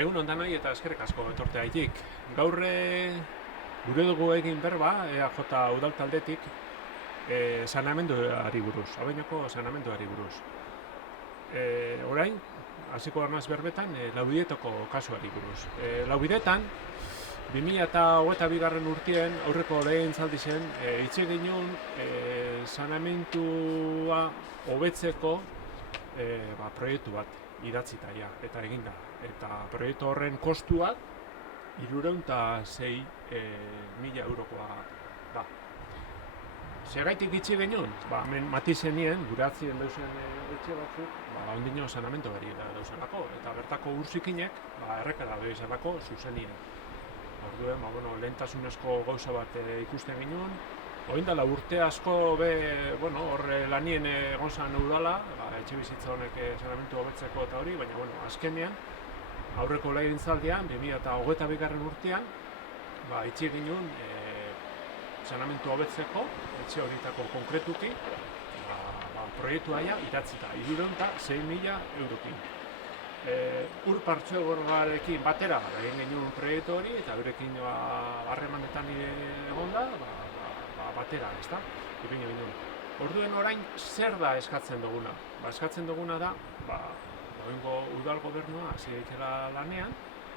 Egun ondanoi eta eskerrik asko etorteagatik. Gaur gure dugu egin berba EAJ udal taldetik saneamenduari buruz, Abeinako saneamenduari buruz. Orain, hasiko garnaz berbetan, Laubideetako kasuari buruz. Laubideetan, 2022 urtean aurreko legegintzaldi zen, hitz egin genuen saneamendua hobetzeko proiektu bat idatzita eta eginda. Eta proiektu horren kostuak 306.000 eurokoa da. Zergaitik itxi genuen? Hemen Matizenien, gure atzien dauzen etxe batzuk, ondino saneamendu beri dauzenako. Eta bertako urzikinek, errekara dauzenako zuzenien. Orduen, lehentasunezko gauza bat ikusten genuen. Oindala urte asko hor lanien egon zan udala, etxe bizitza honek saneamendu hobetzeko eta hori, baina azkenean, aurreko legegintzaldian, 2022 urtean, itxi genuen saneamendu hobetzeko, etxe horietako konkretuki, proiektua idatzita, 306.000 eurokin. Ur partzuergoarekin batera egin genuen proiektu hori, eta eurekin harremanetan egon da, batera, ezta? Ipini genuen. Orduen orain, zer da eskatzen duguna? Eskatzen duguna da, oingo udal gobernua hasi daitela lanean,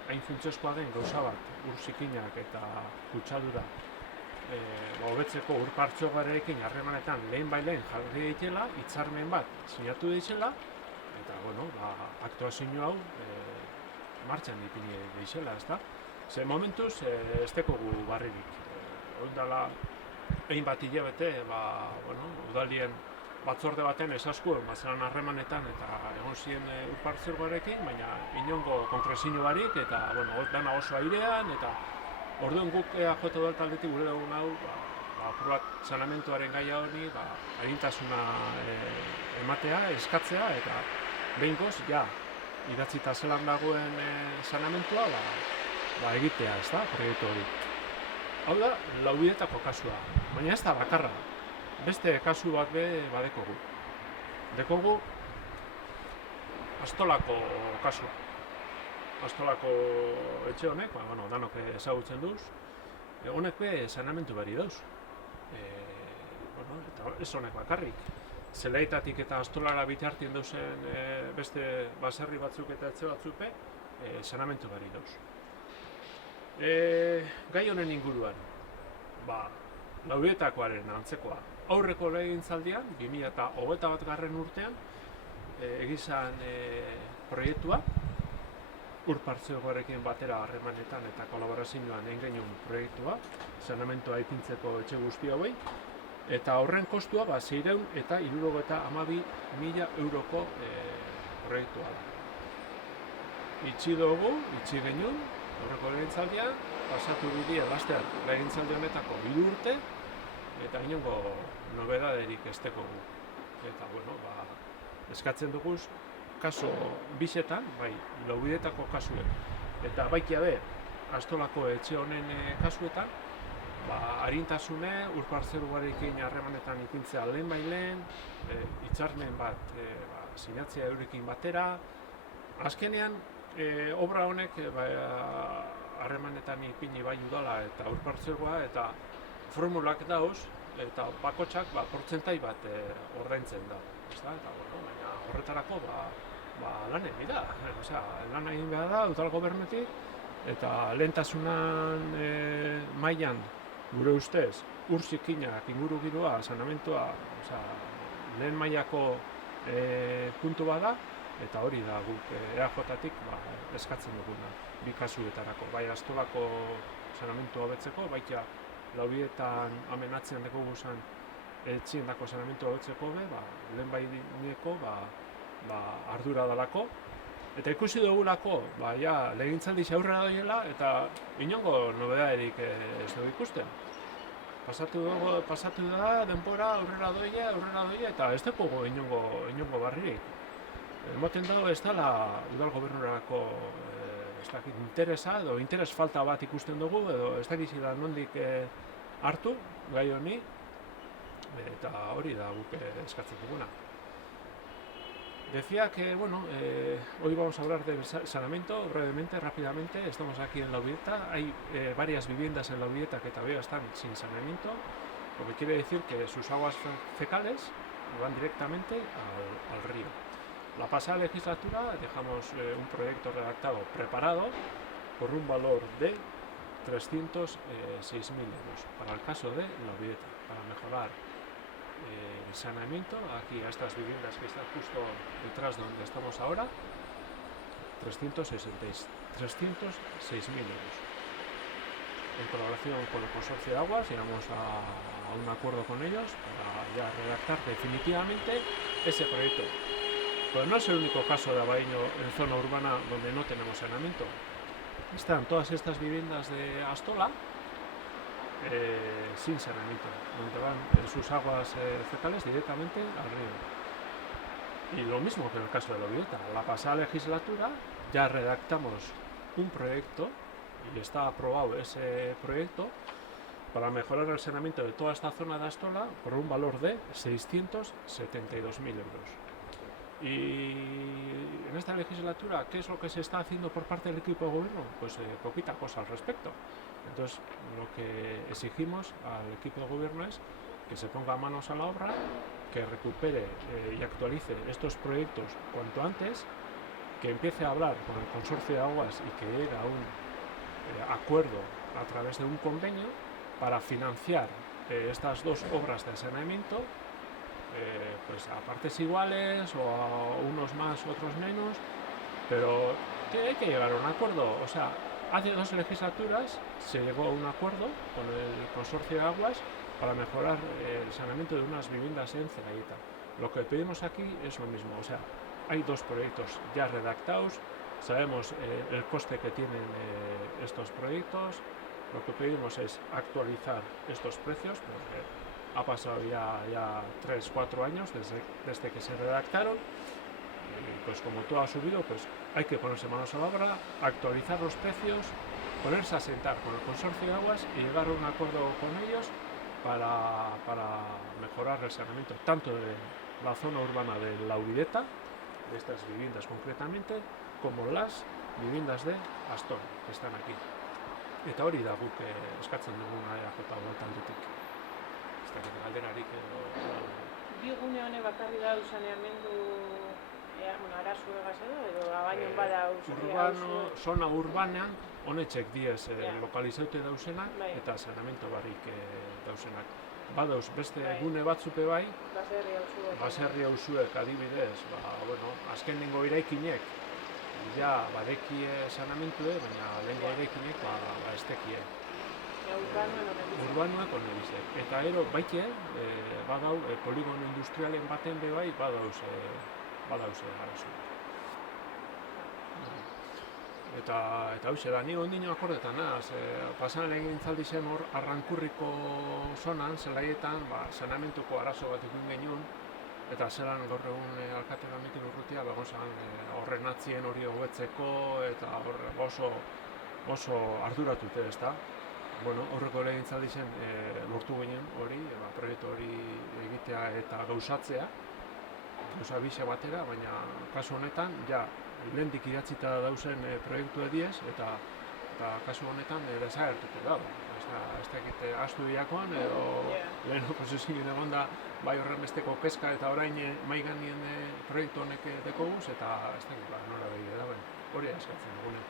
hain funtsezkoa den gauza bat, ur zikinak eta kutsadura hobetzeko ur partzuergoarekin harremanetan lehen jarri daitela, hitzarmen bat sinatu daitela, eta aktuazio hau martxan ipini daitela, ezta? Ze momentuz ez dekogu barririk. Oindala egin bat hilabete, udalien batzorde baten esaskuen bazeran harremanetan eta egon ziren ur partzuergoarekin, baina inongo konkrezio barik eta dana oso airean eta orduan guk EAJ udal taldetik gure dugun hau apur bat saneamenduaren gaia honi egintasuna ematea, eskatzea eta behingoz, idatzita zelan dagoen saneamendua egitea, ez da, proiektu hori. Hau da, Laubideetako kasua, baina ez da bakarra. Beste kasu bat badekogu. Dekogu Astolako kasua. Astolako etxe honek, danok ezagutzen duz, honek saneamendu beri dauz. Eta ez honek bakarrik. Zelaitatik eta Astolara bitartien dauzen beste baserri batzuk eta etxe batzuk saneamendu beri dauz. Gai honen inguruan, Laubideetakoaren antzekoa. Aurreko legegintzaldian, 2021 urtean, egizan proiektua, ur partzuergoarekin batera harremanetan eta kolaborazioan egin genuen proiektua, saneamendua ipintzeko etxe guzti hauei, eta horren kostua 672.000 euroko proiektua da. Itxi genuen, aurreko legegintzaldian, pasatu bidea lastean legegintzaldi honetako 3 urte, eta inongo nobedaderik ez dekogu. Eta, eskatzen duguz, kaso bisetan, Laubideetako kasuek, eta baikia Astolako etxe honen kasuetan, arintasune, ur partzuergoarekin harremanetan ipintzea lehen, hitzarmen bat sinatzea eurekin batera. Azkenean, obra honek harremanetan ipini bai udala eta ur partzuergoa eta formulak dauz, eta bakotxak portzentai bat ordaintzen da. Baina horretarako lan egin da. Lan egin behar da udal gobernutik, eta lehentasunan mailan gure ustez ur zikinak, ingurugiroa, saneamendua lehen mailako puntu bada, eta hori da guk EAJ-tik eskatzen duguna bi kasuetarako. Bai Astolako saneamendua hobetzeko, baita Laubideetan amenatzean dekogu zen etxiendako saneamendua hobetzeko lehen baineko ardura dalako. Eta ikusi dugulako, legegintzaldi aurrera doiela eta inongo nobedaderik ez dugu ikusten. Pasatu da, denbora aurrera doia, eta ez dugu inongo barririk. Emoten dago ez dela udal gobernurako interesa edo interes falta bat ikusten dugu edo ez dakiz da nondik hartu gai honi eta hori da guk eskatzen duguna. Decía que, bueno, hoy vamos a hablar de saneamiento brevemente, rápidamente. Estamos aquí en La Ubieta. Hay varias viviendas en La Ubieta que todavía están sin saneamiento, lo que quiere decir que sus aguas fecales van directamente al río. La pasada legislatura dejamos un proyecto redactado, preparado, por un valor de 306.000 euros para el caso de La Ubieta, para mejorar el saneamiento aquí a estas viviendas que están justo detrás de donde estamos ahora. 306.000 euros. En colaboración con el Consorcio de Aguas llegamos a un acuerdo con ellos para ya redactar definitivamente ese proyecto. Pero no es el único caso de Abaeño en zona urbana donde no tenemos saneamiento. Están todas estas viviendas de Astola sin saneamiento, donde van sus aguas fecales directamente al río. Y lo mismo que en el caso de La Ubieta. La pasada legislatura ya redactamos un proyecto y está aprobado ese proyecto para mejorar el saneamiento de toda esta zona de Astola por un valor de 672.000 euros. Y en esta legislatura, ¿qué es lo que se está haciendo por parte del equipo de gobierno? Pues poquita cosa al respecto. Entonces, lo que exigimos al equipo de gobierno es que se ponga manos a la obra, que recupere y actualice estos proyectos cuanto antes, que empiece a hablar con el Consorcio de Aguas y que llegue a un acuerdo a través de un convenio para financiar estas dos obras de saneamiento, pues a partes iguales o a unos más, otros menos, pero hay que llegar a un acuerdo. O sea, hace 2 legislaturas se llegó a un acuerdo con el Consorcio de Aguas para mejorar el saneamiento de unas viviendas en Zelaíta. Lo que pedimos aquí es lo mismo, o sea, hay 2 proyectos ya redactados, sabemos el coste que tienen estos proyectos. Lo que pedimos es actualizar estos precios, porque ha pasado ya 3-4 años desde que se redactaron, y pues como todo ha subido, pues hay que ponerse manos a la obra, actualizar los precios, ponerse a sentar con el Consorcio de Aguas y llegar a un acuerdo con ellos para mejorar el saneamiento tanto de la zona urbana de La Ubieta, de estas viviendas concretamente, como las viviendas de Aston, que están aquí. Eta hori da guk eskatzen duguna EAJ taldetik. Ez dakit galderarik edo... Bi gune honek bakarri da saneamendu arazoegaz edo Abañon bada zona urbanean honetxek diez lokalizaute dauzenak eta saneamendu barrik dauzenak. Badauz beste gune batzupe bai, baserri auzuek adibidez, azkenengo eraikinek ja badekie saneamendue, baina lehengo eraikinek ez dekie. Urbanoek onebizek. Eta ero baite, badau poligono industrialen baten be bai, badauz arazo. Eta hoxe da, ni ondino akordetan naz, pasan egin zaldi zen hor Arrankurriko zonan, zelaietan, saneamentuko arazo bat egin genuen, eta zelan gaur egun alkate Mikel Urrutia horren atzien hori hobetzeko eta oso arduratute, ezta? Horreko legintzaldi zen lortu ginen hori, proiektu hori egitea eta gauzatzea, gauza bixe batera, baina kasu honetan, ja, lehendik idatzita dauzen proiektu ediez, eta kasu honetan desagertutu da. Ez dakit astu diakoan, edo lehen oposizioen egon da bai horren besteko kezka eta orain maiganien proiektu honek dekoguz, eta ez dakit nola behide da, hori eskatzen dugune.